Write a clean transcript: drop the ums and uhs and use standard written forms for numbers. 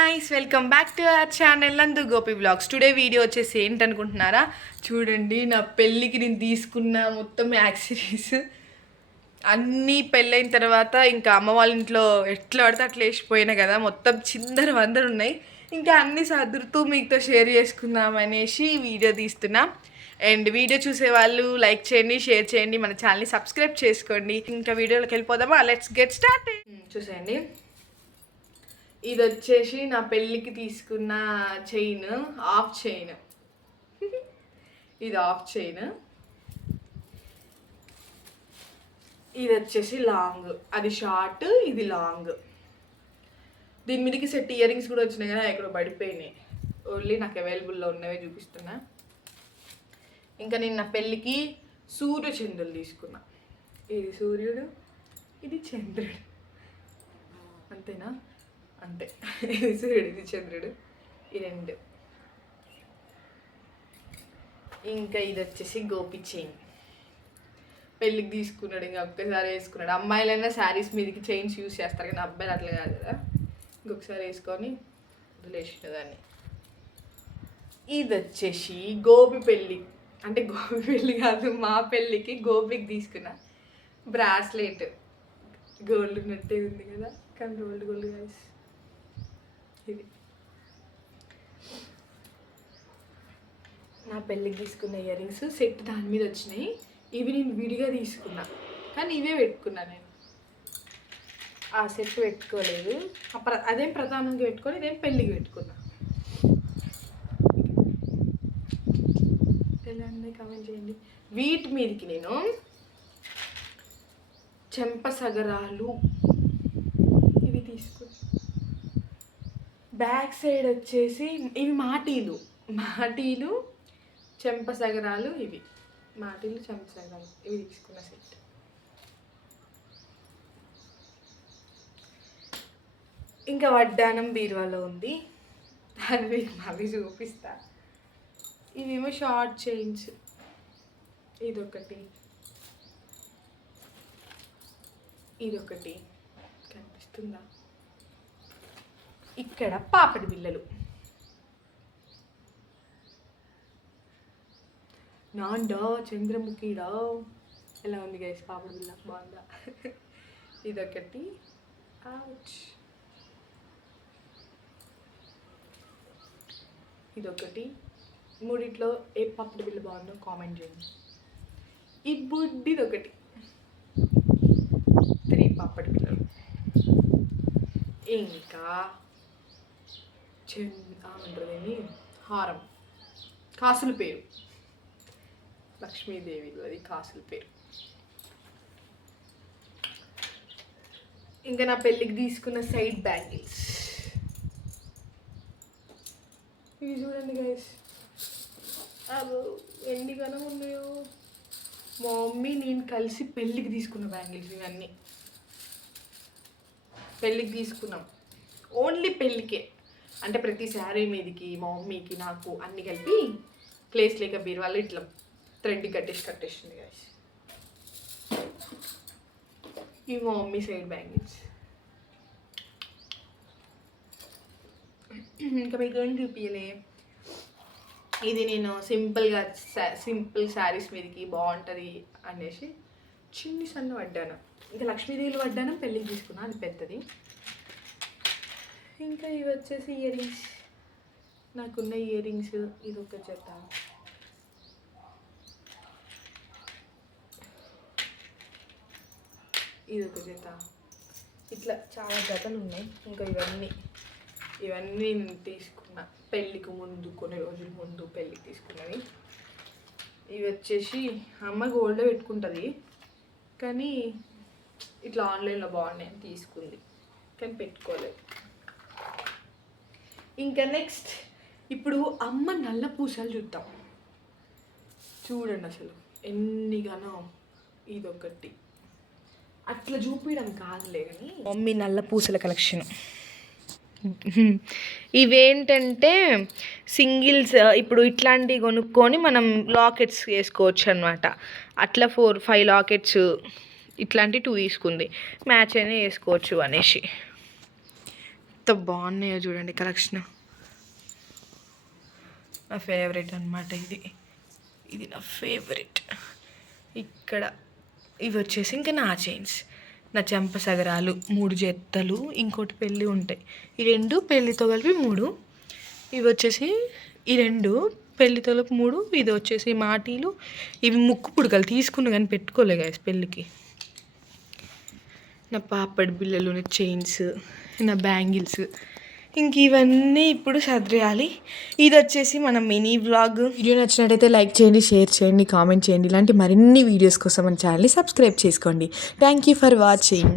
Guys welcome back to our channel నందు Gopi blogs. Today video వచ్చేసి ఏంటనుకుంటున్నారా? చూడండి, నా పెళ్ళికి నేను తీసుకున్న మొత్తం యాక్సెసరీస్ అన్నీ పెళ్ళైన తర్వాత ఇంకా అమ్మ వాళ్ళ ఇంట్లో ఎట్లా పడితే అట్లా వేసిపోయినా కదా, మొత్తం చిందర వందరు ఉన్నాయి. ఇంకా అన్నీ సర్దుతూ మీతో షేర్ చేసుకుందాం అనేసి వీడియో తీస్తున్నా. అండ్ వీడియో చూసే వాళ్ళు లైక్ చేయండి, షేర్ చేయండి, మన ఛానల్ని సబ్స్క్రైబ్ చేసుకోండి. ఇంకా వీడియోలోకి వెళ్ళిపోదామా? Let's get start. చూసేయండి, ఇది వచ్చేసి నా పెళ్ళికి తీసుకున్న చైన్, ఆఫ్ చైన్. ఇది ఆఫ్ చైన్. ఇది వచ్చేసి లాంగ్, అది షార్ట్, ఇది లాంగ్. దీని మీదకి సెట్ ఇయర్ రింగ్స్ కూడా వచ్చినాయి కానీ ఇక్కడ పడిపోయినాయి. ఓన్లీ నాకు అవైలబుల్లో ఉన్నవే చూపిస్తున్నా. ఇంకా నేను నా పెళ్ళికి సూర్యచంద్రులు తీసుకున్నా. ఇది సూర్యుడు, ఇది చంద్రుడు. అంతేనా? అంతే. ఇది సూర్యుడు, ఇది చంద్రుడు, ఈ రెండు. ఇంకా ఇది వచ్చేసి గోపి చైన్. పెళ్ళికి తీసుకున్నాడు, ఇంకా ఒక్కసారి వేసుకున్నాడు. అమ్మాయిలైనా శారీస్ మీదకి చైన్స్ యూస్ చేస్తారు కానీ అబ్బాయిలు అట్లా కాదు కదా. ఇంకొకసారి వేసుకొని వదిలేసిన దాన్ని. ఇది వచ్చేసి గోపి పెళ్ళి, అంటే గోపి పెళ్ళి కాదు, మా పెళ్ళికి గోపికి తీసుకున్నా బ్రాస్లెట్. గోల్డ్ ఉన్నట్టే ఉంది కదా, కానీ గోల్డ్ కాదు. ఇది నా పెళ్ళికి తీసుకున్న ఇయర్ రింగ్స్ సెట్ దాని మీద వచ్చినాయి. ఇవి నేను విడిగా తీసుకున్నా కానీ ఇవే పెట్టుకున్నా. నేను ఆ సెట్ పెట్టుకోలేదు, అదేం ప్రధానంగా పెట్టుకొని ఇదేం పెళ్ళికి పెట్టుకున్నా. ఎలా ఉన్నాయి కామెంట్ చేయండి. వీటి మీదకి నేను చెంపసగరాలు ఇవి తీసుకున్నా. బ్యాక్ సైడ్ వచ్చేసి ఇవి మాటీలు, చెంపసగరాలు. ఇవి మాటీలు, చెంపసగరాలు, ఇవి తీసుకున్న సెట్. ఇంకా వడ్డానం బీరువాలో ఉంది, దాన్ని మీకు మళ్ళీ చూపిస్తా. ఇవేమో షార్ట్ చైన్స్. ఇదొకటి, ఇదొకటి కనిపిస్తుందా? ఇక్కడ పాపడి బిళ్ళలు. నాండా చంద్రముఖిడా. ఎలా ఉంది గైస్ పాపడి బిళ్ళ? బాగుందా? ఇదొకటి. ఇదొకటి. మూడిట్లో ఏ పాపడి బిళ్ళ బాగుందో కామెంట్ చేయండి. ఈ బుడ్డిది ఒకటి. 3 పాపడి బిళ్ళలు. ఇంకా అంటారు హారం, కాసుల పేరు, లక్ష్మీదేవి, అది కాసుల పేరు. ఇంకా నా పెళ్ళికి తీసుకున్న సైడ్ బ్యాంగిల్స్ ఇవి చూడండి గైస్. అవి ఎన్నిగానో ఉన్నాయో. మా మమ్మీ నేను కలిసి పెళ్ళికి తీసుకున్న బ్యాంగిల్స్ ఇవన్నీ. పెళ్ళికి తీసుకున్నాం, ఓన్లీ పెళ్ళికే. అంటే ప్రతి శారీ మీదకి మా మమ్మీకి నాకు అన్నీ కలిపి ప్లేస్ లేక బీరువాళ్ళు ఇట్లా థ్రెడ్ కట్టేసింది గైస్. ఇవి మా మమ్మీ సైడ్ బ్యాంగిల్స్. ఇంకా మీకు ఏం చూపించలే. ఇది నేను సింపుల్ శారీస్ మీదకి బాగుంటుంది అనేసి చిన్ని సన్న వడ్డాను. ఇంకా లక్ష్మీదేవిలు వడ్డాను పెళ్ళికి తీసుకున్నా, అది పెద్దది. ఇంకా ఇవి వచ్చేసి ఇయర్ రింగ్స్, నాకున్న ఇయర్ రింగ్స్. ఇది ఒక జత, ఇది ఒక జత, ఇట్లా చాలా జతలు ఉన్నాయి. ఇంకా ఇవన్నీ నేను తీసుకున్నా పెళ్ళికి ముందు, కొన్ని రోజుల ముందు పెళ్ళికి తీసుకున్నవి. ఇవి వచ్చేసి అమ్మ గోల్డ్ పెట్టుకుంటుంది కానీ ఇట్లా ఆన్లైన్లో బాగున్నాయి అని తీసుకుంది కానీ పెట్టుకోలేదు. ఇంకా నెక్స్ట్ ఇప్పుడు అమ్మ నల్ల పూసలు చూద్దాం. చూడండి అసలు ఎన్నిగానో. ఇదొకటి, అట్లా చూపించడం కాదులే కానీ మమ్మీ నల్ల పూసల కలెక్షన్. ఇవేంటంటే సింగిల్స్. ఇప్పుడు ఇట్లాంటివి కొనుక్కొని మనం లాకెట్స్ వేసుకోవచ్చు అనమాట. అట్లా 4-5 లాకెట్స్ ఇట్లాంటి 2 తీసుకుంది, మ్యాచ్ అయినా వేసుకోవచ్చు అనేసి. బాగున్నాయో చూడండి కలెక్షన్. నా ఫేవరెట్ అనమాట ఇది నా ఫేవరెట్. ఇక్కడ ఇవి వచ్చేసి ఇంకా నా చైన్స్, నా చెంపసగరాలు 3 జత్తలు, ఇంకోటి పెళ్ళి ఉంటాయి. ఈ 2 పెళ్ళితో కలిపి 3. ఇవి వచ్చేసి ఈ 2 పెళ్ళితో కలిపి 3. ఇది వచ్చేసి మాటీలు. ఇవి ముక్కు పుడకలు తీసుకున్నా కానీ పెట్టుకోలే గాయస్ పెళ్ళికి. నా పాపడి బిళ్ళలు, నా చైన్స్, నా బ్యాంగిల్స్, ఇంక ఇవన్నీ ఇప్పుడు సదిరేయాలి. ఇది వచ్చేసి మన మినీ వ్లాగ్. వీడియో నచ్చినట్టయితే లైక్ చేయండి, షేర్ చేయండి, కామెంట్ చేయండి. ఇలాంటి మరిన్ని వీడియోస్ కోసం మన ఛానల్ని సబ్స్క్రైబ్ చేసుకోండి. Thank you for watching.